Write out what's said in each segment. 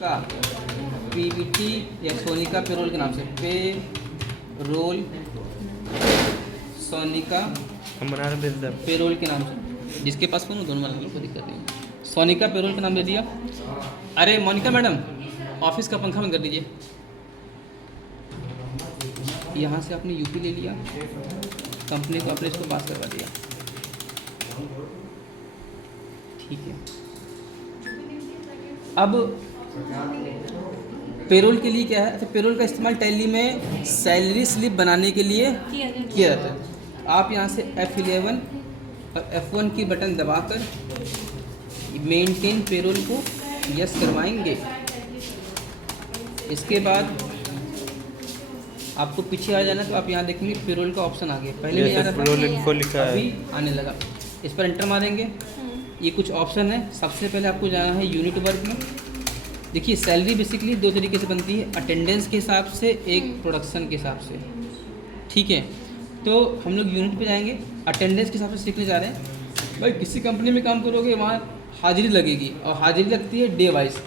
का पीवीटी या सोनिका पेरोल के नाम से, पेरोल सोनिका हम बना रहे हैं पेरोल के नाम से, जिसके पास फोन हो दोनों बना लो, कोई दिक्कत नहीं। सोनिका पेरोल का नाम दे दिया। अरे मोनिका मैडम, ऑफिस का पंखा बंद कर दीजिए। यहाँ से आपने यूपी ले लिया, कंपनी को अपने इसको पास करवा दिया, ठीक है। अब पेरोल के लिए क्या है, अच्छा पेरोल का इस्तेमाल टैली में सैलरी स्लिप बनाने के लिए किया जाता है। आप यहाँ से F11 और F1 की बटन दबाकर मेंटेन पेरोल को यस करवाएंगे। इसके बाद आपको पीछे आ जाना, तो आप यहाँ देखेंगे पेरोल का ऑप्शन आ गया। पहले नहीं आ रहा पेरोल इन्फो लिखा है, अभी आने लगा। इस पर एंटर मारेंगे, ये कुछ ऑप्शन है। सबसे पहले आपको जाना है यूनिट वर्क में। देखिए सैलरी बेसिकली दो तरीके से बनती है, अटेंडेंस के हिसाब से, एक प्रोडक्शन के हिसाब से, ठीक है। तो हम लोग यूनिट पे जाएंगे, अटेंडेंस के हिसाब से सीखने जा रहे हैं। भाई किसी कंपनी में काम करोगे वहाँ हाजिरी लगेगी, और हाजिरी लगती है डे वाइज,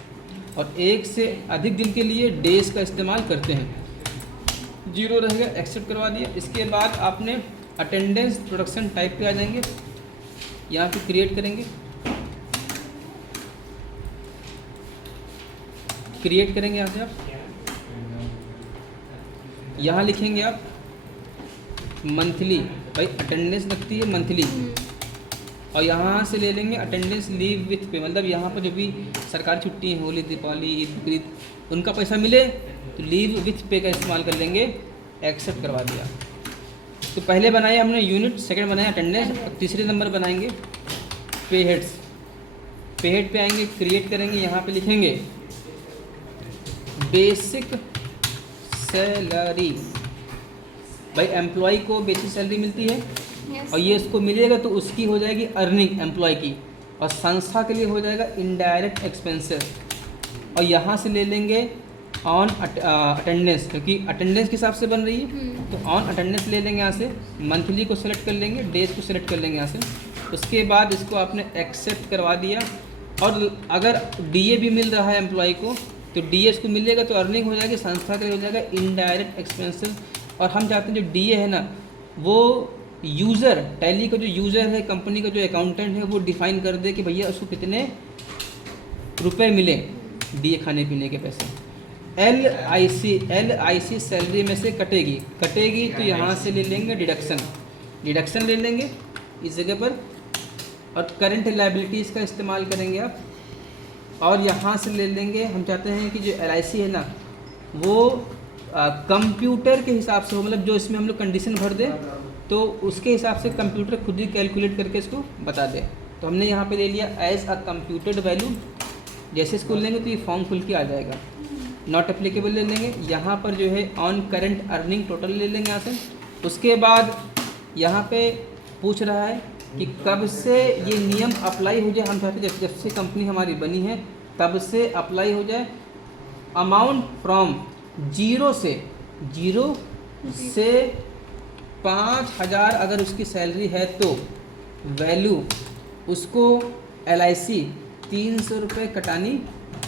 और एक से अधिक दिन के लिए डेज का इस्तेमाल करते हैं। जीरो रहेगा, एक्सेप्ट करवा दिया। इसके बाद आपने अटेंडेंस प्रोडक्शन टाइप पे आ जाएंगे, यहाँ पे क्रिएट करेंगे, क्रिएट करेंगे यहाँ से आप, यहाँ लिखेंगे आप मंथली, भाई अटेंडेंस लगती है मंथली, और यहाँ से ले लेंगे अटेंडेंस लीव विथ पे, मतलब यहाँ पर जो भी सरकारी छुट्टी है, होली, दीपावली, ईद, बकरीद, उनका पैसा मिले तो लीव विथ पे का इस्तेमाल कर लेंगे। एक्सेप्ट करवा दिया। तो पहले बनाया हमने यूनिट, सेकंड बनाया अटेंडेंस, और तीसरे नंबर बनाएंगे पे हेड्स। पे हेड पे आएंगे, क्रिएट करेंगे, यहाँ पे लिखेंगे बेसिक सैलरी। भाई एम्प्लॉय को बेसिक सैलरी मिलती है, और ये उसको मिलेगा तो उसकी हो जाएगी अर्निंग एम्प्लॉय की, और संस्था के लिए हो जाएगा इनडायरेक्ट एक्सपेंसेस। और यहाँ से ले लेंगे ऑन अटेंडेंस, क्योंकि अटेंडेंस के हिसाब से बन रही है, तो ऑन अटेंडेंस ले लेंगे यहाँ से, मंथली को सेलेक्ट कर लेंगे, डेज को सेलेक्ट कर लेंगे यहाँ से। उसके बाद इसको आपने एक्सेप्ट करवा दिया। और अगर डीए भी मिल रहा है एम्प्लॉय को, तो डीए इसको मिलेगा तो अर्निंग हो जाएगी, संस्था के लिए हो जाएगा इनडायरेक्ट एक्सपेंसेस। और हम चाहते हैं जो डीए है ना, वो यूज़र, टैली का जो यूज़र है, कंपनी का जो अकाउंटेंट है, वो डिफाइन कर दे कि भैया उसको कितने रुपए मिले डीए खाने पीने के पैसे। LIC सैलरी में से कटेगी, तो यहाँ से ले लेंगे डिडक्शन ले लेंगे इस जगह पर, और करंट लायबिलिटीज़ का इस्तेमाल करेंगे आप। और यहाँ से ले लेंगे, हम चाहते हैं कि जो LIC है ना, वो कंप्यूटर के हिसाब से हो, मतलब जो इसमें हम लोग कंडीशन भर दें तो उसके हिसाब से कंप्यूटर खुद ही कैलकुलेट करके इसको बता दे। तो हमने यहाँ पे ले लिया एज अ कंप्यूटेड वैल्यू। जैसे इसको लेंगे तो ये फॉर्म खुल के आ जाएगा। नॉट एप्लीकेबल ले लेंगे, यहाँ पर जो है ऑन करंट अर्निंग टोटल ले लेंगे यहाँ से। उसके बाद यहाँ पे पूछ रहा है कि कब से ये नियम अप्लाई हो जाए। हम चाहते हैं जब से कंपनी हमारी बनी है तब से अप्लाई हो जाए। अमाउंट फ्रॉम जीरो से 5,000 अगर उसकी सैलरी है तो वैल्यू उसको LIC 300 रुपये कटानी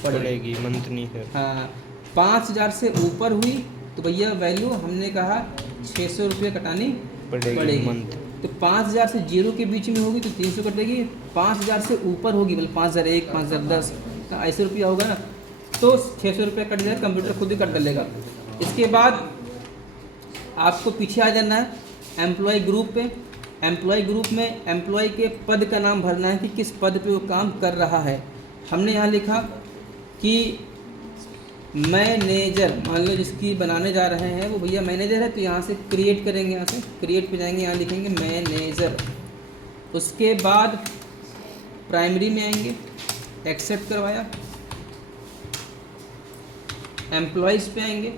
पड़ेगी मंथली है। हाँ, 5,000 से ऊपर हुई तो भैया वैल्यू हमने कहा 600 रुपये कटानी पड़ेगी। मंथ। तो 5,000 से जीरो के बीच में होगी तो 300 कटेगी, 5,000 से ऊपर होगी मतलब 5,001, 5,010 ऐसे रुपया होगा ना, तो 600 रुपये कट जाए, कंप्यूटर खुद ही कट डालेगा। इसके बाद आपको पीछे आ जाना है एम्प्लॉय ग्रुप पे। एम्प्लॉय ग्रुप में एम्प्लॉय के पद का नाम भरना है कि किस पद पे वो काम कर रहा है। हमने यहाँ लिखा कि मैनेजर, मान लो जिसकी बनाने जा रहे हैं वो भैया मैनेजर है, तो यहाँ से क्रिएट करेंगे, यहाँ से क्रिएट पे जाएंगे, यहाँ लिखेंगे मैनेजर। उसके बाद प्राइमरी में आएंगे, एक्सेप्ट करवाया। एम्प्लॉयज़ पे आएंगे,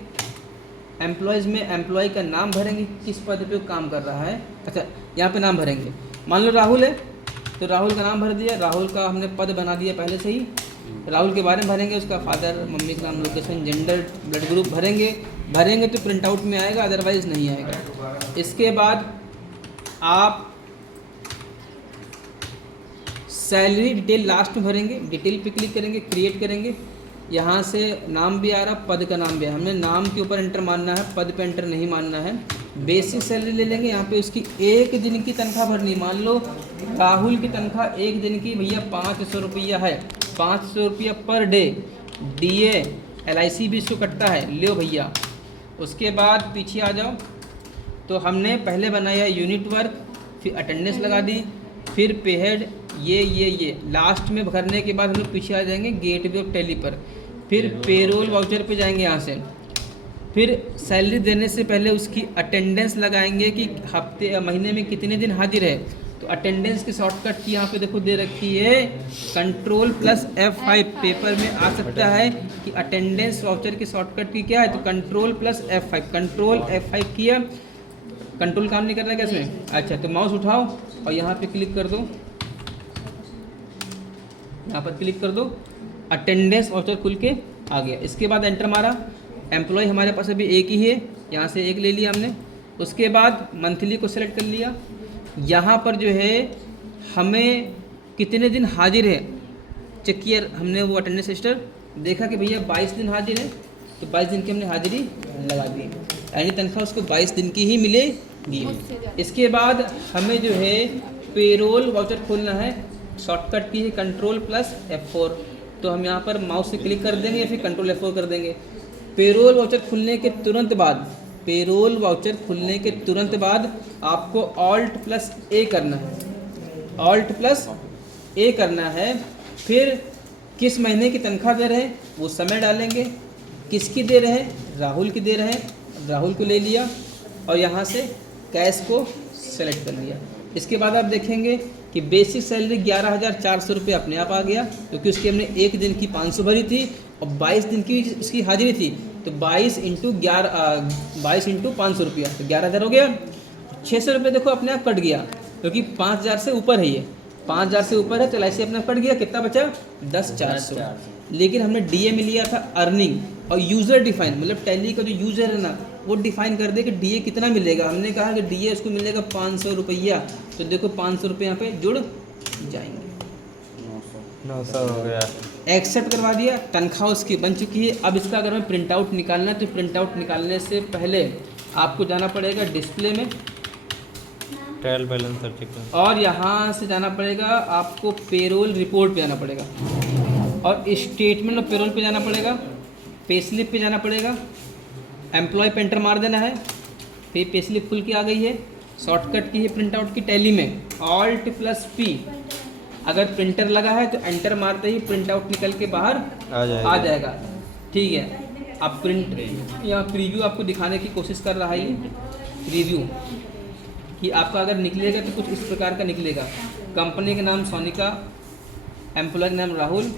एम्प्लॉयज़ में एम्प्लॉय का नाम भरेंगे किस पद पे वो काम कर रहा है। अच्छा यहाँ पे नाम भरेंगे, मान लो राहुल है तो राहुल का नाम भर दिया, राहुल का हमने पद बना दिया पहले से ही। राहुल के बारे में भरेंगे, उसका फादर, मम्मी का नाम, लोकेशन, जेंडर, ब्लड ग्रुप भरेंगे तो प्रिंट आउट में आएगा, अदरवाइज़ नहीं आएगा। इसके बाद आप सैलरी डिटेल लास्ट में भरेंगे, डिटेल पे क्लिक करेंगे, क्रिएट करेंगे। यहाँ से नाम भी आ रहा, पद का नाम भी आ रहा। हमने नाम के ऊपर एंटर मारना है, पद पे एंटर नहीं मारना है। बेसिक सैलरी ले लेंगे, यहाँ पे उसकी एक दिन की तनख्वाह भरनी। मान लो राहुल की तनख्वाह एक दिन की भैया 500 रुपया है, 500 रुपया पर डे। DA LIC भी इसको कटता है, लो भैया। उसके बाद पीछे आ जाओ, तो हमने पहले बनाया यूनिट वर्क, फिर अटेंडेंस लगा दी, फिर पे हेड, ये लास्ट में भरने के बाद हम लोग पीछे आ जाएंगे गेटवे ऑफ टैली पर। फिर पेरोल वाउचर पे जाएंगे यहाँ से। फिर सैलरी देने से पहले उसकी अटेंडेंस लगाएंगे कि हफ्ते महीने में कितने दिन हाजिर है। तो अटेंडेंस की शॉर्टकट की यहाँ पे देखो दे रखी है, Ctrl+F5। पेपर में आ सकता है कि अटेंडेंस वाउचर की शॉर्टकट की क्या है, तो Ctrl+F5। Ctrl+F5 किया, कंट्रोल काम नहीं कर रहा है क्या इसमें? अच्छा, तो माउस उठाओ और यहाँ पे क्लिक कर दो, यहाँ पर क्लिक कर दो, अटेंडेंस वाउचर खुल के आ गया। इसके बाद एंटर मारा, एम्प्लॉय हमारे पास अभी एक ही है, यहाँ से एक ले लिया हमने। उसके बाद मंथली को सेलेक्ट कर लिया। यहाँ पर जो है हमें कितने दिन हाजिर है चेक किया, हमने वो अटेंडेंस रजिस्टर देखा कि भैया 22 दिन हाजिर है, तो 22 दिन की हमने हाजिरी लगा दी, यानी तनख्वाह उसको 22 दिन की ही मिलेगी। इसके बाद हमें जो है पेरोल वाउचर खोलना है, शॉर्टकट की है Ctrl+F4। तो हम यहाँ पर माउस से क्लिक कर देंगे या फिर Ctrl+F4 कर देंगे। पेरोल वाउचर खुलने के तुरंत बाद, पेरोल वाउचर खुलने के तुरंत बाद आपको Alt+A करना है, Alt+A करना है। फिर किस महीने की तनख्वाह दे रहे हैं वो समय डालेंगे, किसकी दे रहे हैं, राहुल की दे रहे हैं, राहुल को ले लिया और यहाँ से कैश को सेलेक्ट कर लिया। इसके बाद आप देखेंगे कि बेसिक सैलरी 11,400 रुपये अपने आप आ गया, क्योंकि उसकी हमने एक दिन की 500 भरी थी और 22 दिन की उसकी हाजिरी थी। तो 22 इंटू 500 रुपया, तो 11,000 हो गया। 600 रुपये देखो अपने आप कट गया, क्योंकि 5,000 से ऊपर है, ये 5,000 से ऊपर है तो LIC अपने आप कट गया। कितना बचा? 10,400। लेकिन हमने DA में लिया था अर्निंग, और यूज़र डिफाइन, मतलब टैली का जो यूज़र है ना वो डिफाइन कर दे कि DA कितना मिलेगा। हमने कहा कि DA उसको मिलेगा 500 रुपया, तो देखो 500 रुपये यहाँ पे जुड़ जाएंगे। 900 हो गया। एक्सेप्ट करवा दिया, तनख्वाह उसकी बन चुकी है। अब इसका अगर हमें प्रिंट आउट निकालना है तो प्रिंट आउट निकालने से पहले आपको जाना पड़ेगा डिस्प्ले में, ट्रायल बैलेंस सर्टिफिकेट, और यहाँ से जाना पड़ेगा आपको पेरोल रिपोर्ट पे जाना पड़ेगा, और स्टेटमेंट ऑफ पेरोल पे जाना पड़ेगा, पे स्लिप पे जाना पड़ेगा, एम्प्लॉय पे एंटर मार देना है। फिर पे स्लिप खुल के आ गई है। शॉर्टकट की है प्रिंट आउट की टैली में Alt+P। अगर प्रिंटर लगा है तो एंटर मारते ही प्रिंट आउट निकल के बाहर आ जाएगा। ठीक है, अब प्रिंट या प्रीव्यू आपको दिखाने की कोशिश कर रहा है ये प्रीव्यू, कि आपका अगर निकलेगा तो कुछ इस प्रकार का निकलेगा। कंपनी का नाम सोनिका, एम्प्लॉय का नाम राहुल,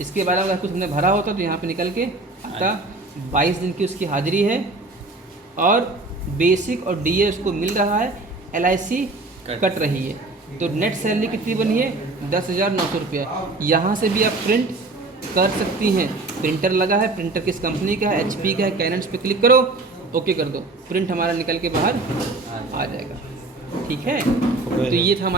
इसके बारे में अगर कुछ हमने भरा होता तो यहाँ पे निकल के आता। 22 दिन की उसकी हाजिरी है और बेसिक और DA उसको मिल रहा है, LIC कट रही है। तो नेट सैलरी कितनी बनी है? 10,900 रुपया। यहाँ से भी आप प्रिंट कर सकती हैं। प्रिंटर लगा है, प्रिंटर किस कंपनी का है, HP का है, कैनन्स पे क्लिक करो, ओके कर दो, प्रिंट हमारा निकल के बाहर आ जाएगा। ठीक है, तो ये था हमारा